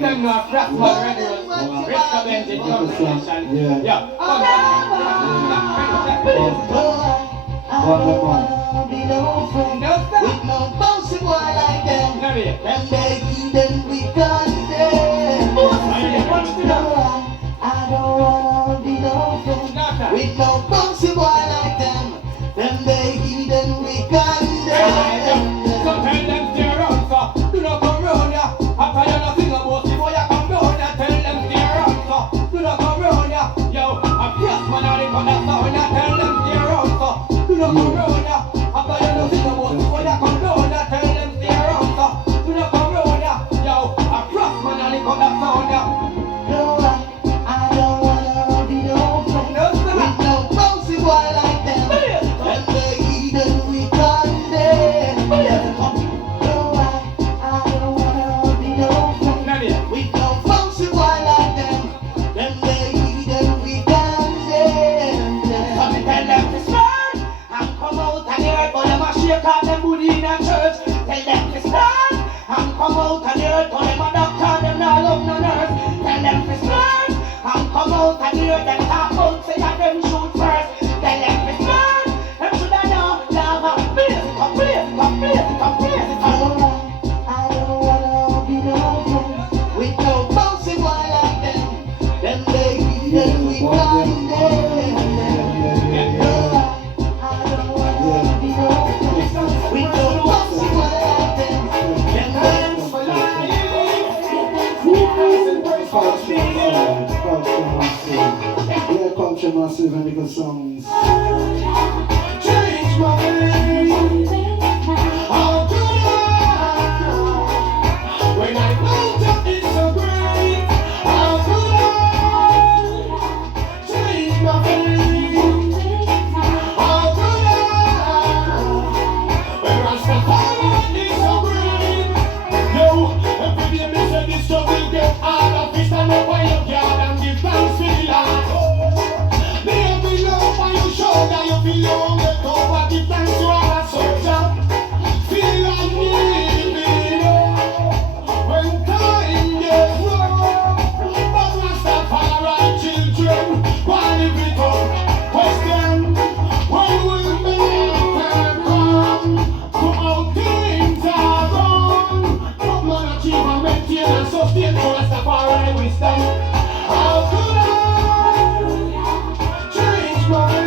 them know frat man ready run. Risk of engine, your position. Yeah. With no bouncy boy like them. Them they then we condemn. I don't wanna be no friend. With no bouncy boy like them. Them they then we condemn. So tell them stay around, so do not come round ya. After you not sing about the boy, you come down ya. Tell them stay around, so do not come round ya. Yo, I'm fierce man, I didn't that sound ya. Tell them stay around, so do not come round ya. After you not sing about the boy, you come down ya. Tell them stay around, so do not come round ya. Yo, I'm fierce man, I didn't that sound ya. No, I don't wanna be no friend. With no bouncy boy like them. Them they then we condemn. No, I don't wanna be no friend. With no bouncy boy like them. Them they then we condemn. So me tell them to stand and come out and the earth, but them a shake out them booty in a church. Tell them to stand and come out and the earth, but them a doctor, them not love no nurse. Tell them to stand and come out and the earth, them talk out, say that them shoot first. Tell them to stand, them shoulda know, lava, blaze it up, blaze it up, blaze it up, blaze it up. I don't wanna be no friend. With no bouncy boy like them. Them they then we condemn. Culture Massive and Indika songs. Change my way. How could I? When I know that it's so great. How could I? Change my way. How could I? When Rastafari is so great. No, every day me say this struggle get harder. Fish stand up on your yard and give thanks to the Lord. Shoulder, you feel your own get over, give thanks to our soldier. Feel like living when time gets rough. But Rastafari children, why live it up? Question, when will men come? To how things are gone. But man achieve and maintain and sustain for Rastafari wisdom. How could I change my way?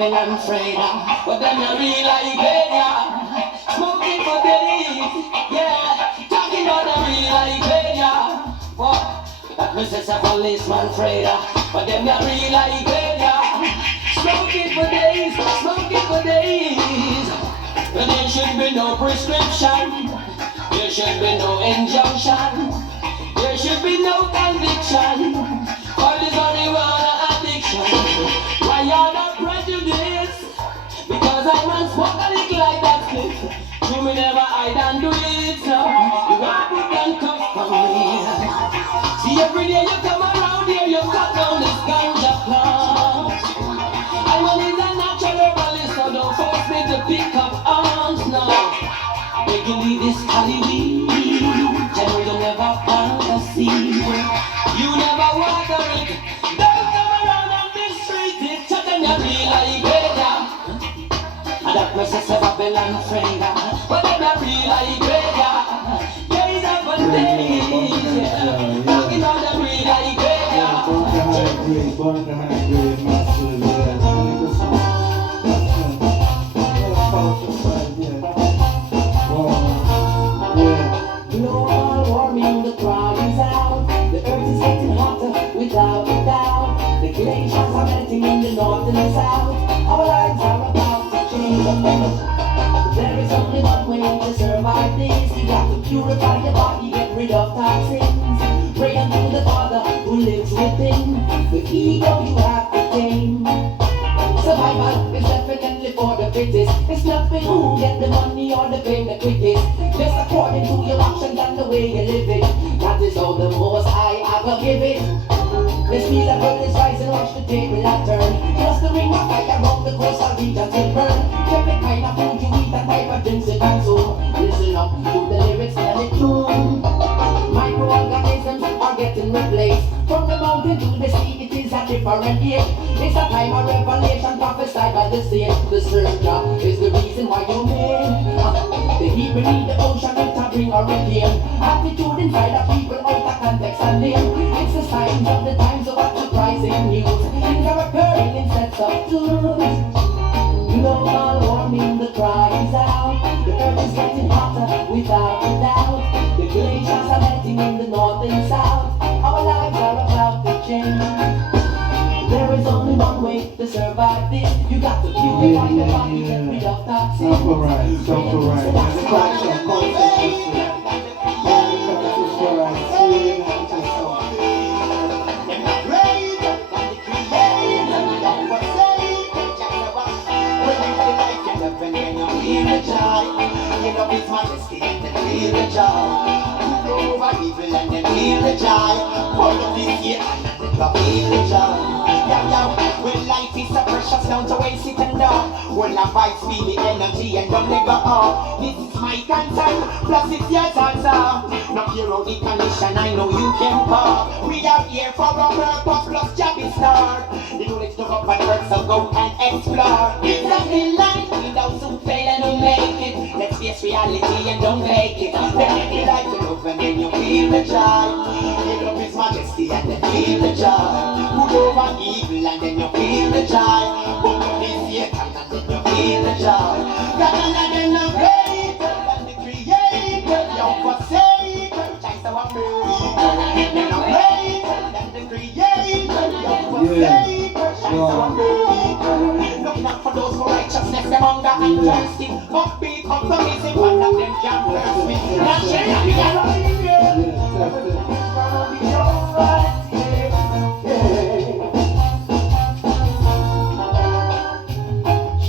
And Freda, but then you realize yeah, smoking for days, yeah, talking about the realize yeah, what? That Mrs. a policeman Freda, but then you realize yeah, smoking for days, smoking for days. But there should be no prescription, there should be no injunction, there should be no conviction for this marijuana addiction. Why you're not prejudice? Because I once spoke a little like that clip. You may never hide and do it, so you are put and tough on me. See, every day you come around here, you cut down this ganja plant. I'm only a natural herbalist, so don't force me to pick up arms now. They can leave this cali weed, and you never plant a seed. You never water it. Don't come around and mistreat it. Shut them your real like and that process of Babylon Freda, but then I realize days upon days, talking about the real like Born the high grade, massive, Indika songs. Culture side, Global warming, the crowd is out. The earth is getting hotter without a doubt. The glaciers are melting in the north and the south. Our lives are about to change. There is Purify your body, get rid of toxins. Pray unto the Father who lives within. The ego you have to tame. Survival is definitely for the fittest. It's nothing who get the money or the fame the quickest. Just according to your actions and the way you live it. That is all the most I ever give it. Let's feel the bird is rising, watch the table and turn. Just the ring of fire around the coastal regions will burn. Check the kind of food you eat and type of drinks you consume. Listen up to the lyrics and the tune. Microorganisms are getting replaced. From the mountain to the sea, it is a different age. It's a time of revelation prophesied by the saints. The scripture is the reason why you made. The heat beneath the ocean will to bring hurricane. Attitude inside of people out of context and name. It's the signs of the times of what surprising news. Things are occurring in sets of tunes. Global warming, the cry is out. The earth is getting hotter without a doubt. The glaciers are melting in the north and south. Our lives are about to change. There is only one way to survive this. You got to purify your body, get rid of toxins. Self-right, self-right. That's quite some concept. You know His Majesty and then feel the joy. Put over evil and then feel the joy. Follow this year and then feel the joy. When life is so precious, down to waste it and down. When I fight, feel the energy and don't let go up. This is my concern, plus it's your answer. Not your own condition, I know you can pop. We are here for a purpose, plus job is start. The knowledge to go and work, so go and explore. It's a thin line, without to fail and to make it. Let's face reality and don't fake it. Then let the light to love and then you feel the joy. Give up His Majesty and then feel the joy. Put over evil and then you feel the joy. Put up this Satan and then you feel the joy. God and then the greater than the creator. You're forsaken, just our creator. You're not greater than the creator. You're forsaken, just our creator. Looking out for those for righteousness, them hunger and thirsty. But be optimism, one of them can curse me. Not sure that we are right here. Gonna be alright.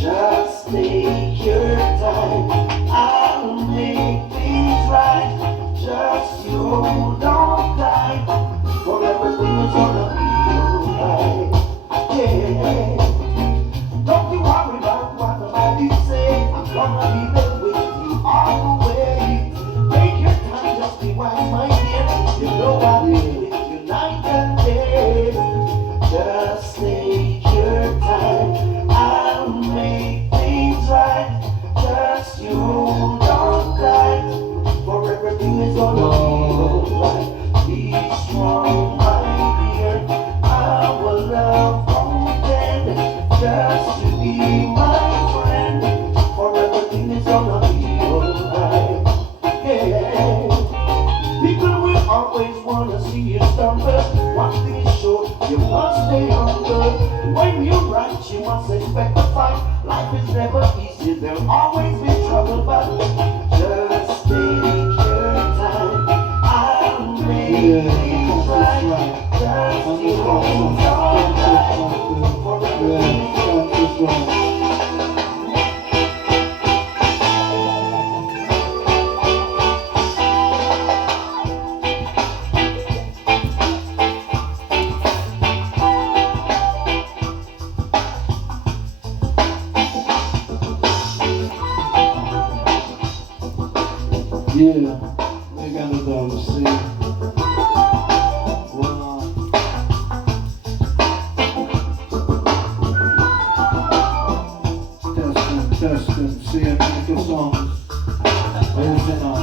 Just take your time, I'll make things right. Just you hold on tight, for everything is gonna be alright. Yeah. Don't you worry about what nobody say. I'm gonna be there with you all the way. Take your time, just be wise, my dear. You know I will with you night and day. Just take your time, I'll make things right. Just you hold on tight, for everything is gonna be alright. Be strong, my dear. Our love won't end. Just to be my friend, for everything is gonna be alright. Yeah. People will always wanna see you stumble. One thing is sure, you must stay humble. When you write, you must expect a fight. Life is never easy, there'll always be trouble, but just take your time. I'll make things right. Just you hold on tight, for everything is gonna be alright. Yeah, they got it done, see. Wow. Testing, see if make a song. Listen on.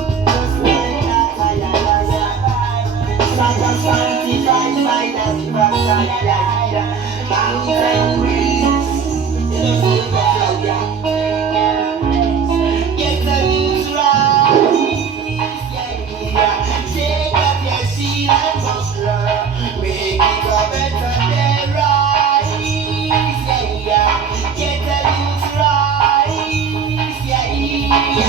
Yeah.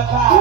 apart.